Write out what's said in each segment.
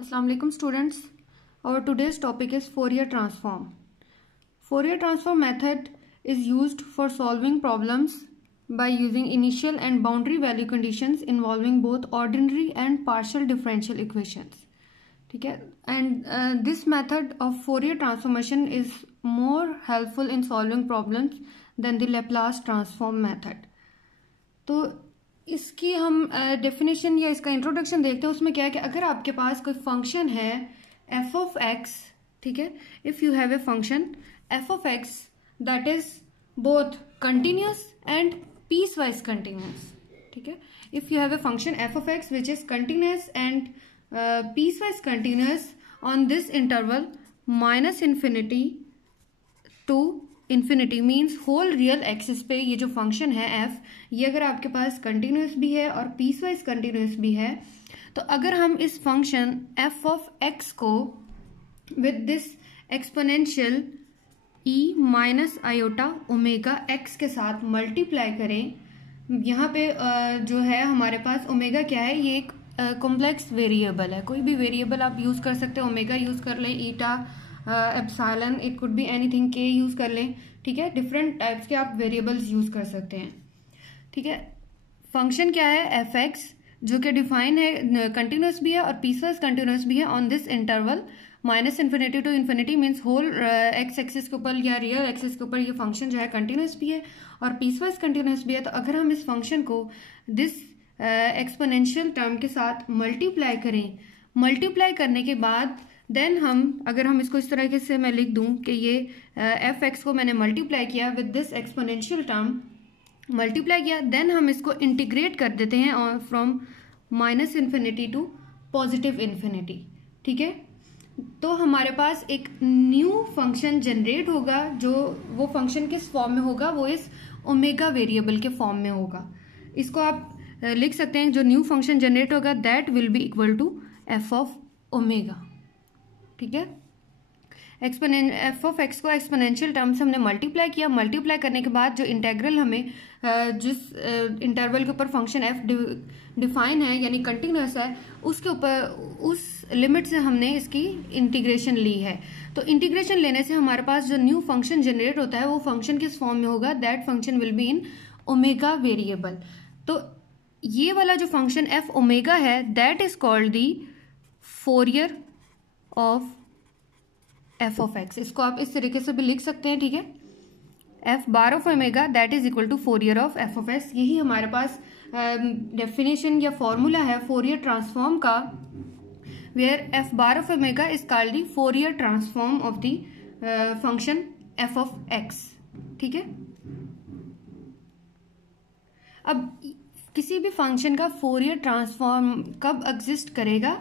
Assalamu alaikum students. Our today's topic is Fourier transform. Fourier transform method is used for solving problems by using initial and boundary value conditions involving both ordinary and partial differential equations. ठीक है, and this method of Fourier transformation is more helpful in solving problems than the Laplace transform method. तो इसकी हम definition या इसका introduction देखते हैं. उसमें क्या है कि अगर आपके पास कोई फंक्शन है एफ ऑफ एक्स, ठीक है, if you have a function f of x that is both continuous and piecewise continuous, ठीक है, if you have a function f of x which is continuous and piecewise continuous on this interval minus infinity to infinity means whole real axis पे ये जो function है F, ये अगर आपके पास continuous भी है और पीस वाइज कंटिन्यूस भी है, तो अगर हम इस फंक्शन एफ ऑफ एक्स को with this exponential E minus iota omega x के साथ मल्टीप्लाई करें, यहाँ पे जो है हमारे पास ओमेगा क्या है, ये एक कॉम्प्लेक्स वेरिएबल है. कोई भी वेरिएबल आप यूज कर सकते हैं, ओमेगा यूज कर लें, eta, epsilon, it could be anything, के यूज कर लें, ठीक है, डिफरेंट टाइप्स के आप वेरिएबल्स यूज कर सकते हैं. ठीक है, फंक्शन क्या है एफ एक्स जो कि डिफाइन है, कंटिन्यूस भी है और पीसवाइज कंटिन्यूस भी है on this interval minus infinity to infinity means whole x axis के ऊपर या रियल एक्सिस के ऊपर ये फंक्शन जो है कंटिन्यूस भी है और पीसवाइज कंटिन्यूस भी है. तो अगर हम इस फंक्शन को दिस एक्सपोनेंशियल टर्म के साथ मल्टीप्लाई करें, मल्टीप्लाई करने के बाद देन अगर हम इसको इस तरीके से मैं लिख दूं कि ये एफ एक्स को मैंने मल्टीप्लाई किया with this exponential term, multiply किया, देन हम इसको इंटीग्रेट कर देते हैं from minus infinity to positive infinity. ठीक है, तो हमारे पास एक न्यू फंक्शन जनरेट होगा. जो वो फंक्शन किस फॉर्म में होगा, वो इस ओमेगा वेरिएबल के फॉर्म में होगा. इसको आप लिख सकते हैं, जो न्यू फंक्शन जनरेट होगा that will be equal to f of omega. ठीक है, एफ ऑफ एक्स को एक्सपोनेंशियल टर्म से हमने मल्टीप्लाई किया. मल्टीप्लाई करने के बाद जो इंटेग्रल हमें जिस इंटरवल के ऊपर फंक्शन एफ डिफाइन है यानी कंटिन्यूस है, उसके ऊपर उस लिमिट से हमने इसकी इंटीग्रेशन ली है. तो इंटीग्रेशन लेने से हमारे पास जो न्यू फंक्शन जनरेट होता है वो फंक्शन किस फॉर्म में होगा, that function will be in omega variable. तो ये वाला जो फंक्शन एफ ओमेगा है that is called the Fourier of f of x. इसको आप इस तरीके से भी लिख सकते हैं. ठीक है, f bar of omega that is equal to Fourier of f of x. यही हमारे पास डेफिनेशन या फॉर्मूला है फोरियर ट्रांसफॉर्म का, where f bar of omega is called the Fourier transform of the function f of x. ठीक है, अब किसी भी फंक्शन का फोरियर ट्रांसफॉर्म कब एग्जिस्ट करेगा,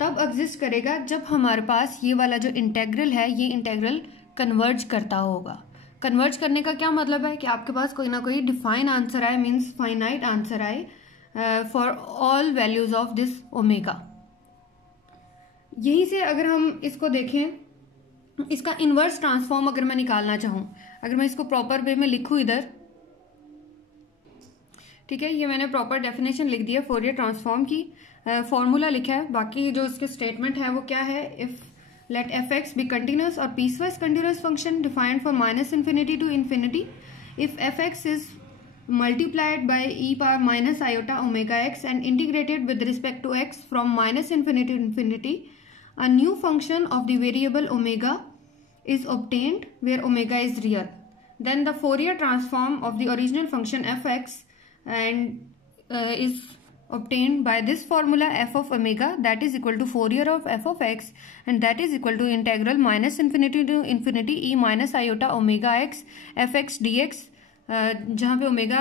तब एग्जिस्ट करेगा जब हमारे पास ये वाला जो इंटेग्रल है ये इंटेग्रल कन्वर्ज करता होगा. कन्वर्ज करने का क्या मतलब है कि आपके पास कोई ना कोई डिफाइन आंसर आए, मीन्स फाइनाइट आंसर आए for all values of this omega. यहीं से अगर हम इसको देखें, इसका इनवर्स ट्रांसफॉर्म अगर मैं निकालना चाहूं, अगर मैं इसको प्रॉपर वे में लिखूं इधर, ठीक है, ये मैंने प्रॉपर डेफिनेशन लिख दी है फोरियर ट्रांसफॉर्म की, फॉर्मूला लिखा है. बाकी जो इसके स्टेटमेंट है वो क्या है, if let f x be continuous और piecewise continuous function defined from minus infinity to infinity, if f x is multiplied by e power minus iota omega x and integrated with respect to x from minus infinity to infinity, a new function of the variable omega is obtained where omega is real. Then the Fourier transform of the original function fx and is obtained by this formula f of omega that is equal to Fourier of f of x and that is equal to integral minus infinity to infinity e minus iota omega x fx dx, जहाँ पे omega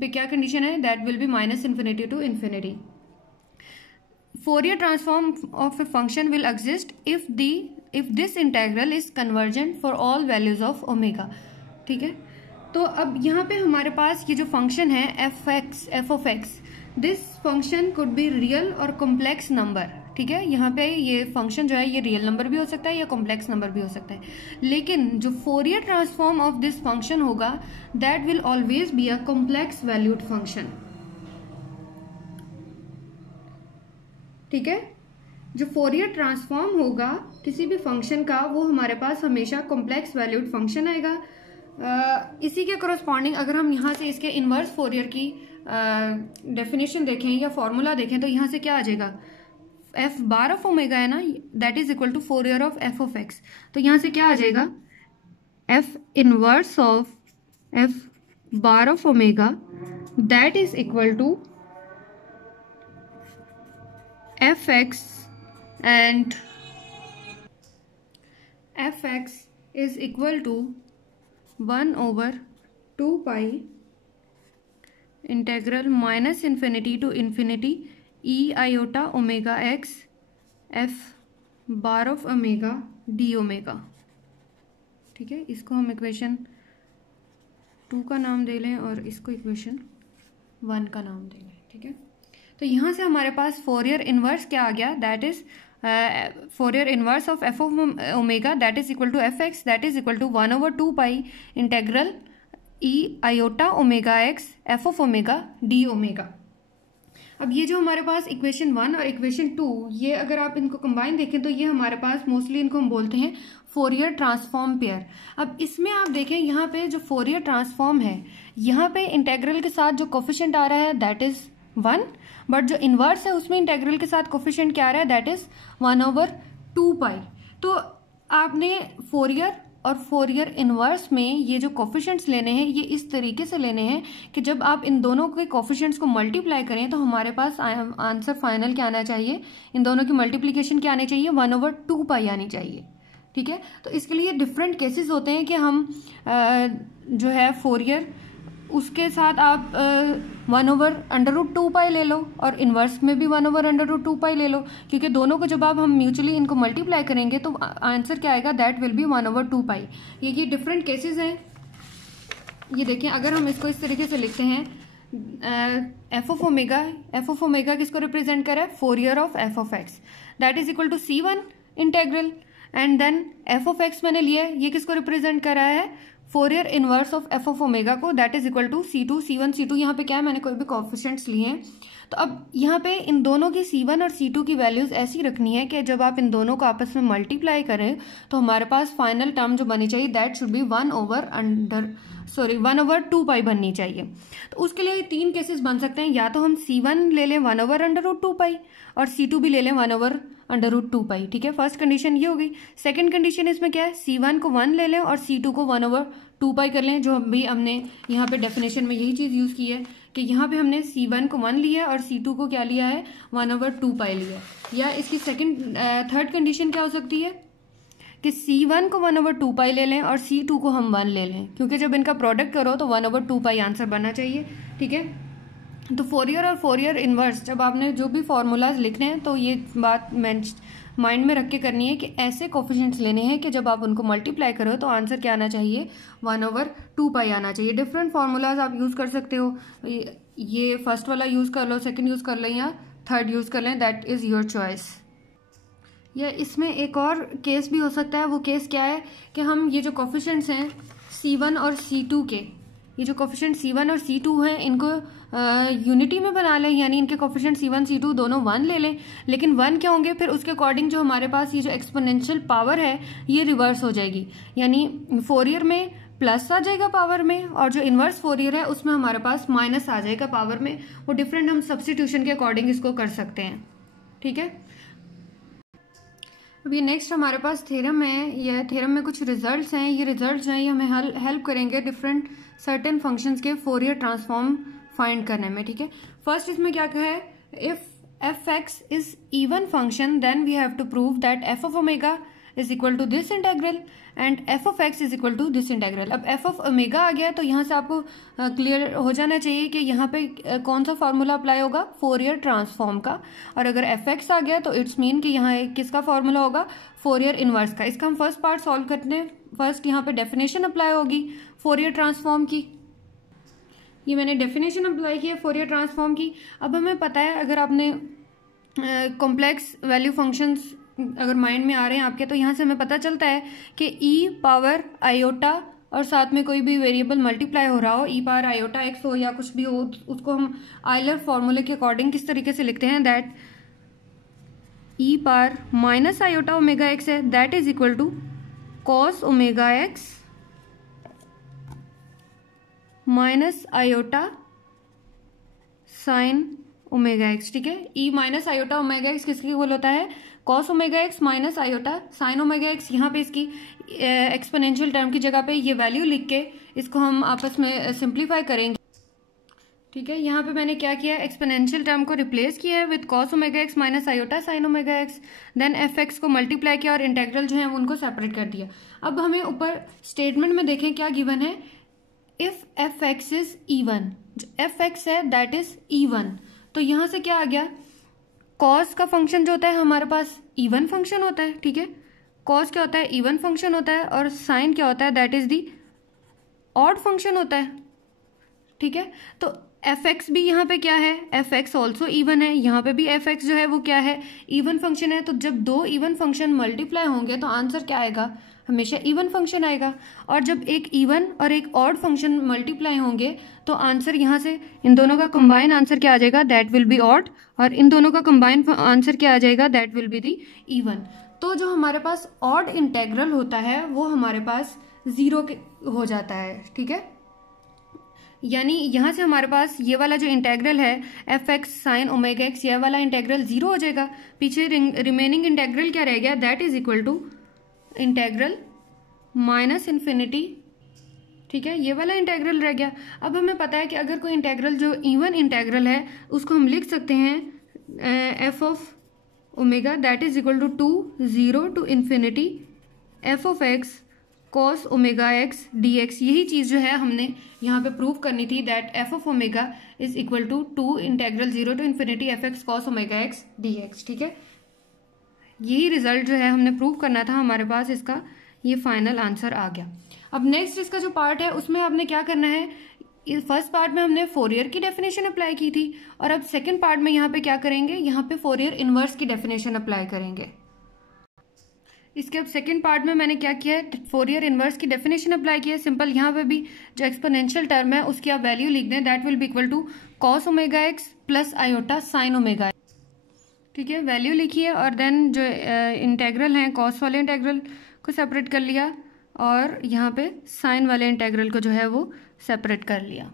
पे क्या condition है, that will be minus infinity to infinity. Fourier transform of a function will exist if this integral is convergent for all values of omega. ठीक है, तो अब यहाँ पे हमारे पास ये जो फंक्शन है f of x, this function could be real और कॉम्प्लेक्स नंबर. ठीक है, यहाँ पे ये फंक्शन जो है ये रियल नंबर भी हो सकता है या कॉम्प्लेक्स नंबर भी हो सकता है, लेकिन जो Fourier transform of this function होगा that will always be a complex valued function. ठीक है, जो फोरियर ट्रांसफॉर्म होगा किसी भी फंक्शन का वो हमारे पास हमेशा कॉम्प्लेक्स वैल्यूड फंक्शन आएगा। इसी के करस्पॉन्डिंग अगर हम यहाँ से इसके इन्वर्स फोरियर की डेफिनेशन देखें या फॉर्मूला देखें तो यहाँ से क्या आ जाएगा, एफ बार ऑफ ओमेगा है ना, that is equal to Fourier of f of x. तो यहाँ से क्या आ जाएगा, f inverse of f bar of omega that is equal to f x and fx is equal to 1 over 2 pi integral minus infinity to infinity e iota omega x f bar of omega d omega। ठीक है, इसको हम equation 2 का नाम दे लें और इसको equation 1 का नाम दे लें। ठीक है, तो यहाँ से हमारे पास फोरियर इनवर्स क्या आ गया, that is Fourier inverse of f of omega that is equal to f x that is equal to 1 over 2 pi integral e iota omega x f of omega d omega. अब ये जो हमारे पास equation 1 और equation 2, ये अगर आप इनको combine देखें तो ये हमारे पास मोस्टली इनको हम बोलते हैं फोरियर ट्रांसफॉर्म पेयर। अब इसमें आप देखें यहाँ पे जो फोरियर ट्रांसफॉर्म है, यहाँ पे इंटेग्रल के साथ जो कोफिशिएंट आ रहा है दैट इज 1, बट जो इनवर्स है उसमें इंटेग्रल के साथ कोफिशिएंट क्या आ रहा है, दैट इज 1 over 2 पाई। तो आपने फोरियर और फोरियर इनवर्स में ये जो कोफिशिएंट्स लेने हैं ये इस तरीके से लेने हैं कि जब आप इन दोनों के कोफिशिएंट्स को मल्टीप्लाई करें तो हमारे पास आंसर फाइनल क्या आना चाहिए, इन दोनों की मल्टीप्लीकेशन क्या आनी चाहिए, 1 over 2 पाई आनी चाहिए। ठीक है, तो इसके लिए डिफरेंट केसेस होते हैं कि हम जो है फोरियर उसके साथ आप 1 over √2 पाई ले लो और इनवर्स में भी 1 over √2 पाई ले लो, क्योंकि दोनों को जब आप हम म्यूचुअली इनको मल्टीप्लाई करेंगे तो आंसर क्या आएगा, दैट विल बी 1 over 2 पाई। ये डिफरेंट केसेस हैं। ये देखिए, अगर हम इसको इस तरीके से लिखते हैं, एफ ऑफ ओमेगा किसको रिप्रेजेंट कर रहा है, Fourier of f of x that is equal to C1 integral, and then f of x मैंने लिया है, ये किसको रिप्रेजेंट कर रहा है, Fourier inverse of f of omega को, that is equal to C2 C1 C2। यहाँ पे क्या है, मैंने कोई भी कोफिशिएंट्स लिए हैं। तो अब यहाँ पे इन दोनों की C1 और C2 की वैल्यूज ऐसी रखनी है कि जब आप इन दोनों को आपस में मल्टीप्लाई करें तो हमारे पास फाइनल टर्म जो बनी चाहिए दैट शुड बी 1 over 2 पाई बननी चाहिए। तो उसके लिए 3 केसेस बन सकते हैं, या तो हम C1 ले लें 1 over √2 पाई और C2 भी ले लें 1 over √2 पाई। ठीक है, फर्स्ट कंडीशन ये होगी। सेकंड कंडीशन इसमें क्या है, C1 को 1 ले लें और C2 को 1 over 2 पाई कर लें, जो भी हमने यहाँ पे डेफिनेशन में यही चीज़ यूज़ की है कि यहाँ पे हमने C1 को 1 लिया है और C2 को क्या लिया है, 1 over 2 पाई लिया है। या इसकी थर्ड कंडीशन क्या हो सकती है कि C1 को 1 over 2 पाई ले लें और C2 को हम 1 ले लें, क्योंकि जब इनका प्रोडक्ट करो तो 1 over 2 पाई आंसर बनना चाहिए। ठीक है, तो फोरियर और फोरियर इनवर्स जब आपने जो भी फॉर्मूलाज लिखने हैं तो ये बात माइंड में रख के करनी है कि ऐसे कोफिशिएंट्स लेने हैं कि जब आप उनको मल्टीप्लाई करो तो आंसर क्या आना चाहिए, 1 over 2 पाई आना चाहिए। डिफरेंट फार्मूलाज आप यूज़ कर सकते हो, ये फर्स्ट वाला यूज़ कर लो, सेकंड यूज़ कर लें या थर्ड यूज़ कर लें, दैट इज़ योर चॉइस। या इसमें एक और केस भी हो सकता है, वो केस क्या है कि हम ये जो कोफिशिएंट्स हैं C1 और C2 के, ये जो कोफिशिएंट C1 और C2 हैं इनको यूनिटी में बना लें, यानी इनके कोफिशिएंट C1 C2 दोनों 1 ले लें, लेकिन 1 क्या होंगे, फिर उसके अकॉर्डिंग जो हमारे पास ये जो एक्सपोनेंशियल पावर है ये रिवर्स हो जाएगी, यानी फोरियर में प्लस आ जाएगा पावर में और जो इनवर्स फोरियर है उसमें हमारे पास माइनस आ जाएगा पावर में। वो डिफरेंट हम सब्सटीट्यूशन के अकॉर्डिंग इसको कर सकते हैं। ठीक है, अब ये नेक्स्ट हमारे पास थ्योरम है, यह थ्योरम में कुछ रिजल्ट्स हैं, ये रिजल्ट्स हैं ये हमें हेल्प करेंगे डिफरेंट सर्टेन फंक्शंस के फोरियर ट्रांसफॉर्म फाइंड करने में। ठीक है, फर्स्ट इसमें क्या कहा है, if f x is even function then we have to prove that f of omega is equal to this integral and f of x is equal to this integral. अब f of omega आ गया तो यहाँ से आपको clear हो जाना चाहिए कि यहाँ पे कौन सा फॉर्मूला अप्लाई होगा, फोरियर ट्रांसफॉर्म का, और अगर एफ एक्स आ गया तो इट्स मीन कि यहाँ किसका फॉर्मूला होगा, फोरियर इनवर्स का। इसका हम फर्स्ट पार्ट सॉल्व करते हैं। फर्स्ट यहाँ पे डेफिनेशन अप्लाई होगी फोरियर ट्रांसफॉर्म की, ये मैंने डेफिनेशन अप्लाई की है फोरियर ट्रांसफॉर्म की। अब हमें पता है, अगर आपने कॉम्प्लेक्स वैल्यू फंक्शंस अगर माइंड में आ रहे हैं आपके, तो यहाँ से हमें पता चलता है कि ई पावर आयोटा और साथ में कोई भी वेरिएबल मल्टीप्लाई हो रहा हो, ई पावर आयोटा एक्स हो या कुछ भी हो, उसको हम आयलर फॉर्मूले के अकॉर्डिंग किस तरीके से लिखते हैं, that e power minus iota omega x है, that is equal to cos omega x minus iota sine omega x. ठीक है, e minus iota omega x किसके इक्वल होता है, cos omega x minus iota sine omega x. यहाँ पे इसकी एक्सपोनेंशियल टर्म की जगह पे ये वैल्यू लिख के इसको हम आपस में सिंप्लीफाई करेंगे। ठीक है, यहाँ पे मैंने क्या किया, एक्सपोनेंशियल टर्म को रिप्लेस किया है with cos omega x minus iota sine omega x, then f x को मल्टीप्लाई किया और इंटेग्रल जो है उनको सेपरेट कर दिया। अब हमें ऊपर स्टेटमेंट में देखें क्या गिवन है, if f x is even, जो एफ एक्स है दैट इज इवन, तो यहाँ से क्या आ गया, कॉस का फंक्शन जो होता है हमारे पास इवन फंक्शन होता है। ठीक है, कॉस क्या होता है, इवन फंक्शन होता है, और साइन क्या होता है, that is the odd function होता है। ठीक है, तो एफ एक्स भी यहाँ पे क्या है, एफ एक्स ऑल्सो इवन है, यहाँ पे भी एफ एक्स जो है वो क्या है, इवन फंक्शन है। तो जब दो इवन फंक्शन मल्टीप्लाई होंगे तो आंसर क्या आएगा, हमेशा इवन फंक्शन आएगा। और जब एक इवन और एक ऑड फंक्शन मल्टीप्लाई होंगे तो आंसर यहाँ से इन दोनों का कंबाइन आंसर क्या आ जाएगा, दैट विल बी ऑड, और इन दोनों का कंबाइन आंसर क्या आ जाएगा, that will be the even. तो जो हमारे पास ऑड इंटेग्रल होता है वो हमारे पास जीरो हो जाता है। ठीक है, यानी यहाँ से हमारे पास ये वाला जो इंटेग्रल है F x sign omega x, ये वाला इंटेग्रल जीरो हो जाएगा। पीछे रिमेनिंग इंटेग्रल क्या रह गया, that is equal to integral minus infinity. ठीक है, ये वाला इंटेग्रल रह गया। अब हमें पता है कि अगर कोई इंटेग्रल जो इवन इंटेग्रल है उसको हम लिख सकते हैं f of omega that is equal to 2 0 to infinity f of x cos omega x d x. यही चीज़ जो है हमने यहाँ पे प्रूव करनी थी, that f of omega is equal to 2 integral 0 to infinity f x cos omega x d x. ठीक है, यही रिजल्ट जो है हमने प्रूव करना था, हमारे पास इसका ये फाइनल आंसर आ गया। अब नेक्स्ट इसका जो पार्ट है उसमें आपने क्या करना है, फर्स्ट पार्ट में हमने फोरियर की डेफिनेशन अप्लाई की थी, और अब सेकंड पार्ट में यहाँ पे क्या करेंगे, यहाँ पे फोरियर इनवर्स की डेफिनेशन अप्लाई करेंगे। इसके अब सेकंड पार्ट में मैंने क्या किया है, फोरियर इनवर्स की डेफिनेशन अप्लाई की है। सिंपल यहाँ पे भी जो एक्सपोनेंशियल टर्म है उसकी आप वैल्यू लिख दें, that will be equal to cos omega x plus iota sine omega. ठीक है, वैल्यू लिखिए और देन जो इंटेग्रल हैं कॉस वाले इंटेग्रल को सेपरेट कर लिया और यहाँ पे साइन वाले इंटेग्रल को जो है वो सेपरेट कर लिया।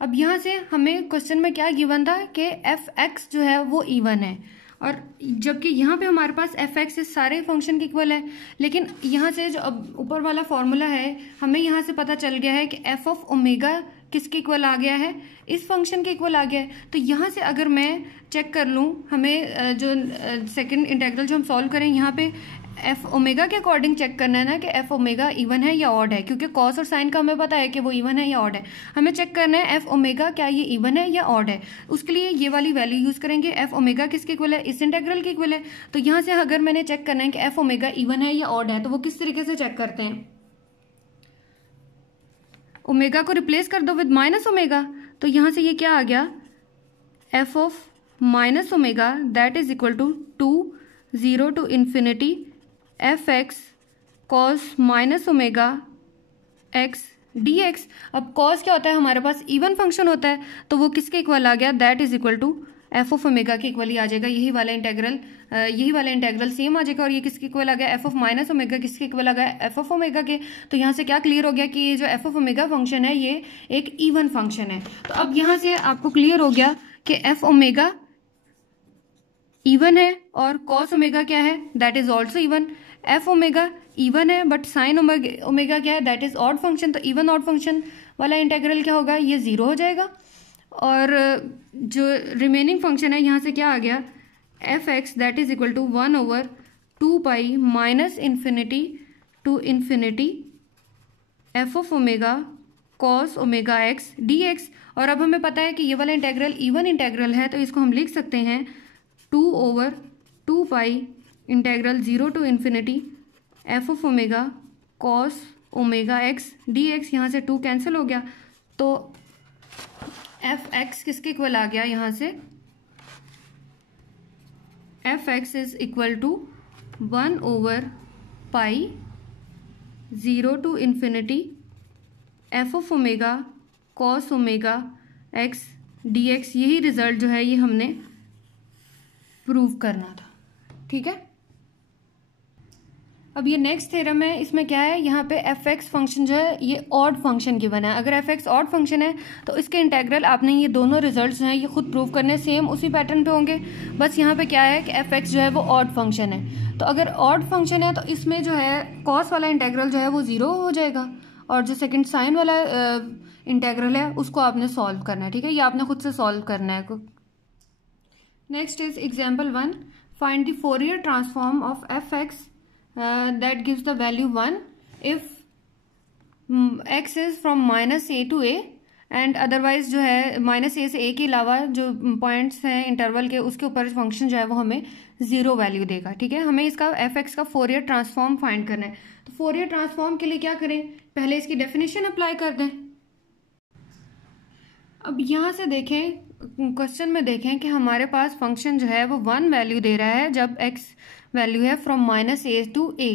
अब यहाँ से हमें क्वेश्चन में क्या गिवन था कि एफ एक्स जो है वो इवन है, और जबकि यहाँ पे हमारे पास एफ एक्स इस सारे फंक्शन के इक्वल है। लेकिन यहाँ से जो अब ऊपर वाला फॉर्मूला है हमें यहाँ से पता चल गया है कि एफ ऑफ ओमेगा किसके इक्वल आ गया है, इस फंक्शन के इक्वल आ गया है। तो यहाँ से अगर मैं चेक कर लूँ, हमें जो सेकंड इंटेग्रल जो हम सॉल्व करें यहाँ पे एफ ओमेगा के अकॉर्डिंग चेक करना है ना कि एफ ओमेगा इवन है या ऑड है, क्योंकि कॉस और साइन का हमें पता है कि वो इवन है या ऑड है। हमें चेक करना है एफ ओमेगा क्या ये इवन है या ऑड है, उसके लिए ये वाली वैल्यू यूज करेंगे। एफ ओमेगा किसके इक्वल है, इस इंटेग्रल के इक्वल है। तो यहाँ से अगर मैंने चेक करना है कि एफ ओमेगा इवन है या ऑड है, तो वो किस तरीके से चेक करते हैं, ओमेगा को रिप्लेस कर दो विद माइनस ओमेगा। तो यहाँ से ये क्या आ गया, f of minus omega that is equal to 2 0 to infinity f x cos minus omega x d x. अब कॉस क्या होता है, हमारे पास इवन फंक्शन होता है, तो वो किसके इक्वल आ गया, that is equal to f of omega के इक्वल ही आ जाएगा। यही वाला इंटेग्रल सेम आ जाएगा। और ये किसके इक्वल आ गया, एफ ऑफ माइनस ओमेगा किसके इक्वल आ गया, एफ ऑफ ओमेगा के। तो यहाँ से क्या क्लियर हो गया कि ये जो एफ ऑफ ओमेगा फंक्शन है ये एक इवन फंक्शन है। तो अब यहाँ से आपको क्लियर हो गया कि एफ ओमेगा इवन है और कॉस ओमेगा क्या है, that is also even. F omega even है बट साइन ओमेगा क्या है, दैट इज ऑड फंक्शन। तो इवन ऑड फंक्शन वाला इंटेग्रल क्या होगा, ये जीरो हो जाएगा। और जो रिमेनिंग फंक्शन है यहाँ से क्या आ गया, f x that is equal to 1/2 pi minus infinity to infinity f of omega cos omega x d x. और अब हमें पता है कि ये वाला इंटेग्रल इवन इंटेग्रल है, तो इसको हम लिख सकते हैं 2/2 pi integral 0 to infinity f of omega cos omega x d x. यहाँ से 2 कैंसिल हो गया, तो एफ एक्स किसके इक्वल आ गया, यहाँ से f x is equal to 1/पाई 0 to infinity f of omega cos omega x d x. यही रिजल्ट जो है ये हमने प्रूव करना था। ठीक है। अब ये नेक्स्ट थ्योरम है, इसमें क्या है, यहाँ पे एफ एक्स फंक्शन जो है ये ऑड फंक्शन गिवन है। अगर एफ एक्स ऑड फंक्शन है तो इसके इंटेग्रल आपने ये दोनों रिजल्ट्स हैं ये खुद प्रूव करने, सेम उसी पैटर्न पे होंगे। बस यहाँ पे क्या है कि एफ एक्स जो है वो ऑड फंक्शन है, तो अगर ऑड फंक्शन है तो इसमें जो है कॉस वाला इंटेग्रल जो है वो 0 हो जाएगा, और जो सेकेंड साइन वाला इंटेग्रल है उसको आपने सॉल्व करना है। ठीक है, ये आपने खुद से सॉल्व करना है। Next is example 1, find the Fourier transform of F x that gives the value 1 if x is from -a to a and otherwise जो है -a से a के अलावा जो पॉइंट्स हैं इंटरवल के उसके ऊपर फंक्शन जो है वो हमें 0 वैल्यू देगा। ठीक है, हमें इसका एफ एक्स का फोरियर ट्रांसफॉर्म फाइंड करना है। तो फोरियर ट्रांसफॉर्म के लिए क्या करें, पहले इसकी डेफिनेशन अप्लाई कर दें। अब यहाँ से देखें, क्वेश्चन में देखें कि हमारे पास फंक्शन जो है वो 1 वैल्यू दे रहा है जब x वैल्यू है फ्रॉम -a टू a,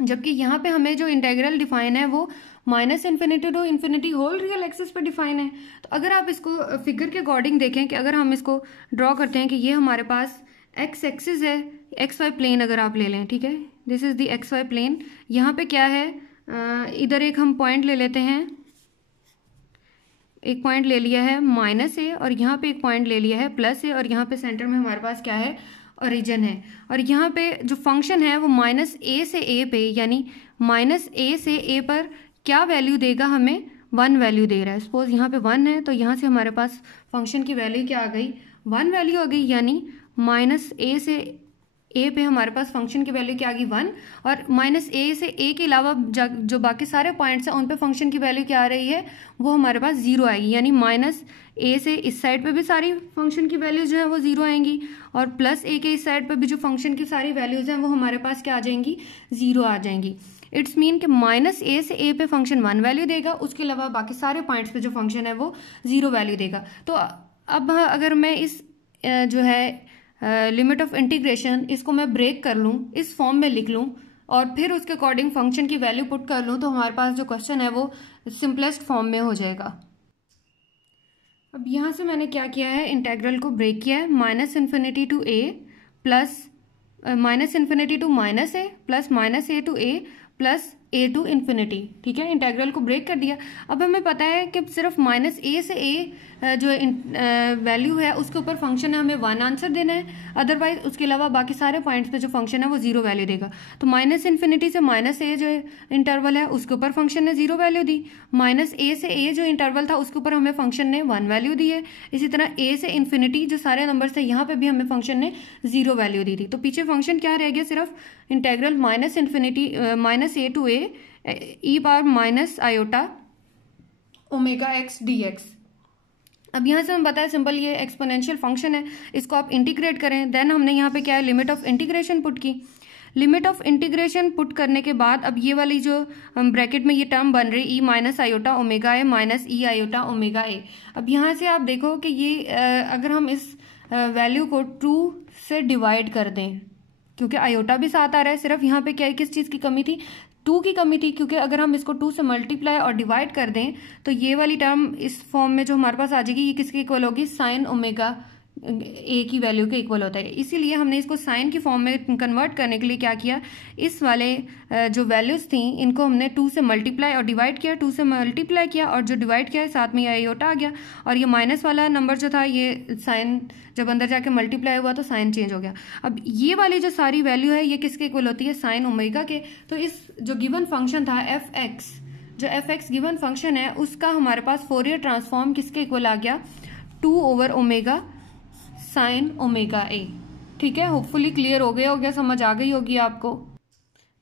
जबकि यहाँ पे हमें जो इंटेग्रल डिफाइन है वो -∞ to infinity whole real axis पे डिफाइन है। तो अगर आप इसको फिगर के अकॉर्डिंग देखें कि अगर हम इसको ड्रॉ करते हैं कि ये हमारे पास x एक्सिस है, XY प्लेन अगर आप ले लें, ठीक है, this is the XY plane. यहाँ पे क्या है, इधर एक हम पॉइंट ले लेते हैं, एक पॉइंट ले लिया है -a और यहाँ पे एक पॉइंट ले लिया है +a, और यहाँ पे सेंटर में हमारे पास क्या है, ओरिजिन है। और यहाँ पे जो फंक्शन है वो -a से a पे, यानी -a से a पर क्या वैल्यू देगा, हमें 1 वैल्यू दे रहा है। सपोज यहाँ पे 1 है तो यहाँ से हमारे पास फंक्शन की वैल्यू क्या आ गई, 1 वैल्यू आ गई, यानी -a से a पे हमारे पास फंक्शन की वैल्यू क्या आ गई, 1, और -a से a के अलावा जो बाकी सारे पॉइंट्स हैं उन पे फंक्शन की वैल्यू क्या आ रही है, वो हमारे पास 0 आएगी, यानी -a से इस साइड पे भी सारी फंक्शन की वैल्यूज जो है वो 0 आएंगी, और +a के इस साइड पे भी जो फंक्शन की सारी वैल्यूज हैं वो हमारे पास क्या आ जाएंगी, 0 आ जाएंगी। इट्स मीन कि -a से a पे फंक्शन 1 वैल्यू देगा, उसके अलावा बाकी सारे पॉइंट्स पे जो फंक्शन है वो 0 वैल्यू देगा। तो अब अगर मैं इस जो है लिमिट ऑफ इंटीग्रेशन इसको मैं ब्रेक कर लूँ, इस फॉर्म में लिख लूँ और फिर उसके अकॉर्डिंग फंक्शन की वैल्यू पुट कर लूँ, तो हमारे पास जो क्वेश्चन है वो सिंपलेस्ट फॉर्म में हो जाएगा। अब यहाँ से मैंने क्या किया है, इंटेग्रल को ब्रेक किया है, -∞ to a plus -∞ to -a plus -a to a plus a to infinity. ठीक है, इंटेग्रल को ब्रेक कर दिया। अब हमें पता है कि सिर्फ -a से a जो वैल्यू है उसके ऊपर फंक्शन है, हमें 1 आंसर देना है, अदरवाइज उसके अलावा बाकी सारे पॉइंट्स पे जो फंक्शन है वो 0 वैल्यू देगा। तो -∞ से -a जो इंटरवल है उसके ऊपर फंक्शन ने 0 वैल्यू दी, -a से a जो इंटरवल था उसके ऊपर हमें फंक्शन ने 1 वैल्यू दी है। इसी तरह a से इन्फिनिटी जो सारे नंबर्स थे यहाँ पे भी हमें फंक्शन ने 0 वैल्यू दी थी। तो पीछे फंक्शन क्या रह गया, सिर्फ integral -a to a e⁻⁻iota omega x dx। अब यहाँ से हमें पता है सिंपल ये एक्सपोनेंशियल फंक्शन है, इसको आप इंटीग्रेट करें। देन हमने यहाँ पे क्या है, लिमिट ऑफ इंटीग्रेशन पुट की। लिमिट ऑफ इंटीग्रेशन पुट करने के बाद अब ये वाली जो ब्रैकेट में ये टर्म बन रही e⁻iota omega a minus e⁻iota omega a। अब यहाँ से आप देखो कि ये अगर हम इस वैल्यू को 2 से डिवाइड कर दें, क्योंकि आयोटा भी साथ आ रहा है, सिर्फ यहाँ पे क्या किस चीज़ की कमी थी, 2 की कमी थी, क्योंकि अगर हम इसको 2 से मल्टीप्लाई और डिवाइड कर दें तो ये वाली टर्म इस फॉर्म में जो हमारे पास आ जाएगी, ये किसके इक्वल होगी, साइन ओमेगा ए की वैल्यू के इक्वल होता है। इसीलिए हमने इसको साइन की फॉर्म में कन्वर्ट करने के लिए क्या किया, इस वाले जो वैल्यूज थी इनको हमने 2 से मल्टीप्लाई और डिवाइड किया, 2 से मल्टीप्लाई किया और जो डिवाइड किया साथ में आयोटा आ गया, और ये माइनस वाला नंबर जो था ये साइन जब अंदर जाके मल्टीप्लाई हुआ तो साइन चेंज हो गया। अब ये वाली जो सारी वैल्यू है ये किसके इक्वल होती है, साइन ओमेगा के। तो इस जो गिवन फंक्शन था एफ एक्स, जो एफ एक्स गिवन फंक्शन है उसका हमारे पास फोरियर ट्रांसफॉर्म किसके इक्वल आ गया, 2/ओमेगा साइन ओमेगा ए। ठीक है, होपफुली क्लियर हो गया, समझ आ गई होगी आपको।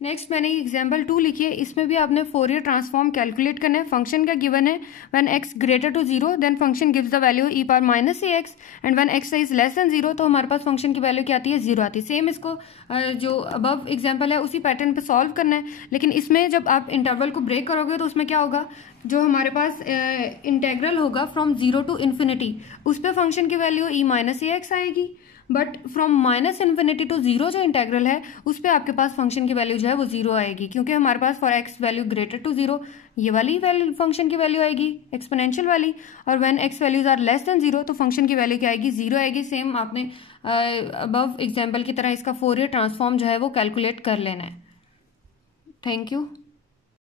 नेक्स्ट मैंने एग्जाम्पल 2 लिखी है, इसमें भी आपने फोरियर ट्रांसफॉर्म कैलकुलेट करना है। फंक्शन का गिवन है when x greater to 0 then function gives the value e⁻−ax and when x is less than 0 तो हमारे पास फंक्शन की वैल्यू क्या आती है, 0 आती है। सेम इसको जो अबव एग्जाम्पल है उसी पैटर्न पे सॉल्व करना है, लेकिन इसमें जब आप इंटरवल को ब्रेक करोगे तो उसमें क्या होगा, जो हमारे पास इंटेग्रल होगा फ्रॉम 0 टू इन्फिनिटी उस पर फंक्शन की वैल्यू e⁻ax आएगी, but from minus infinity to zero जो इंटेग्रल है उस पर आपके पास फंक्शन की वैल्यू जो है वो जीरो आएगी, क्योंकि हमारे पास for x value greater to zero ये वाली वैल्यू फंक्शन की वैल्यू आएगी एक्सपोनेंशियल वाली, और when x values are less than zero तो फंक्शन की वैल्यू क्या आएगी, जीरो आएगी। सेम आपने अबव एग्जाम्पल की तरह इसका फोरियर ट्रांसफॉर्म जो है वो कैलकुलेट कर लेना है। Thank you.